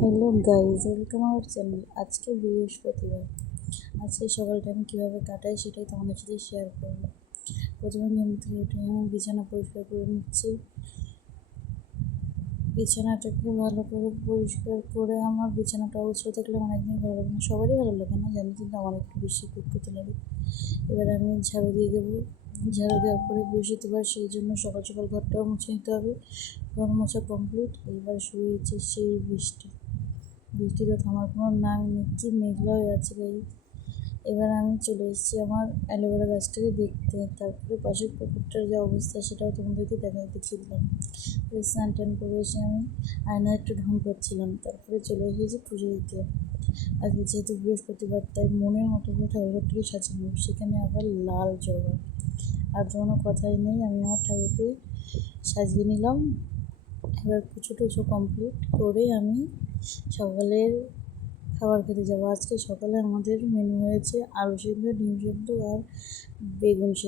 Hello guys, welcome our channel. আজকে বৃহস্পতিবার। আজকে সকালটা আমি কীভাবে কাটাই সেটাই তোমাদের সাথে শেয়ার করব। প্রথমে ঘুম থেকে উঠে আমি বিছানা পরিষ্কার করে নিচ্ছি। বিছানাটাকে ভালো করে পরিষ্কার করে, আমার বিছানাটা অবস্থা থাকলে আমার একদিন ভালো লাগে না, সবারই ভালো লাগে না জানি, কিন্তু আমার একটু বেশি কুটকুতে লাগে। এবার আমি ঝাড়ু দিয়ে দেবো। ঝাড়ু দেওয়ার পরে বৃহস্পতিবার, সেই জন্য সকাল সকাল ঘরটাও মুছে নিতে হবে। ঘর মোছা কমপ্লিট। এবার শুরু হয়েছে সেই বৃষ্টিটা থামার কোনো নাম নেই, কি মেঘলা হয়ে আছে গাই। এবার আমি চলে এসেছি আমার অ্যালোভেরা গাছটাকে দেখতে। তারপরে পাশের পুকুরটার যে অবস্থা সেটাও তোমাদেরকে দেখিয়ে দিলাম। স্নান টান করে এসে আমি আয়না একটু ঢং করছিলাম। তারপরে চলে এসেছি পুজো দিতে। আজকে যেহেতু বৃহস্পতিবার, তাই মনের মতো করে ঠাকুরঘরটাকে সাজানো। সেখানে আবার লাল জবা, আর কোনো কথাই নেই, আমি আমার ঠাকুরকে সাজিয়ে নিলাম। এবার পুজো টুজো কমপ্লিট করে আমি সকালের খাবার খেতে যাবো। আজকে সকালে আমাদের মেনু হয়েছে আলু সেদ্ধ, ডিম সেদ্ধ আর বেগুন সেদ্ধ।